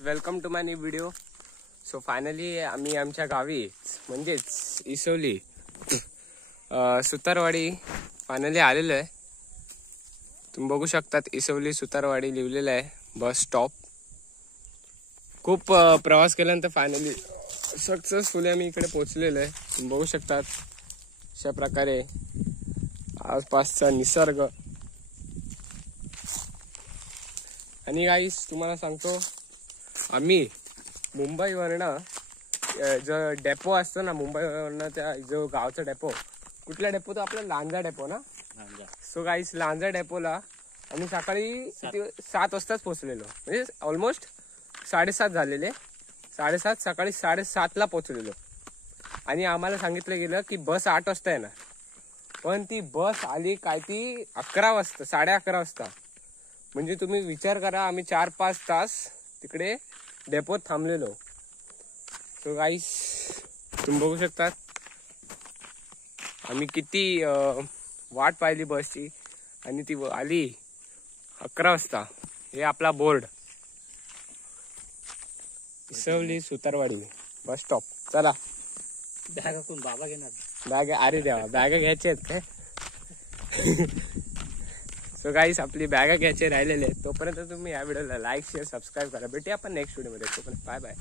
Welcome to my new video. So finally आम्ही आमच्या गावी म्हणजेच इसवली सुतारवाडी फायनली आलेलो आहे. तुम्ही बघू शकतात इसवली सुतारवाडी लिहिलेलं आहे बस स्टॉप. खूप प्रवास केल्यानंतर फायनली सक्सेसफुली आम्ही इकडे पोहोचलेलो आहे. तुम्ही बघू शकतात अशा प्रकारे आसपासचा निसर्ग. आणि गाईस तुम्हाला सांगतो आम्ही मुंबईवरनं जो डेपो असतो ना मुंबईवरनं त्या जो गावचा डेपो कुठला डेपो तो आपला लांजा डेपो ना. सो गाईस लांजा डेपोला आम्ही सकाळी 7 वाजताच पोहोचलेलो. म्हणजे ऑलमोस्ट 7:30 झालेले. 7:30 सकाळी 7:30ला पोहोचलेलो. आणि आम्हाला सांगितलं गेलं की बस 8 वाजता येणार. पण ती बस आली काय ती 11 वाजता 11:30 वाजता. म्हणजे तुम्ही विचार करा आम्ही 4-5 तास तिकडे डेपोत थांबलेलो. सो गाईस तुम्ही बघू शकतात आम्ही किती वाट पाहिली बसची. आणि ती आली 11 वाजता. हे आपला board Isavali Sutarwadi bus stop. चला बॅगा कोण बाबा घेणार? बॅग अरे देवा बॅगा घ्यायचे आहेत काय. सो गाईस आपली बॅगा घ्यायचे राहिलेले. तोपर्यंत तुम्ही या व्हिडिओला लाईक शेअर सबस्क्राईब करा. भेटूया आपण नेक्स्ट व्हिडिओमध्ये. तोपर्यंत बाय बाय.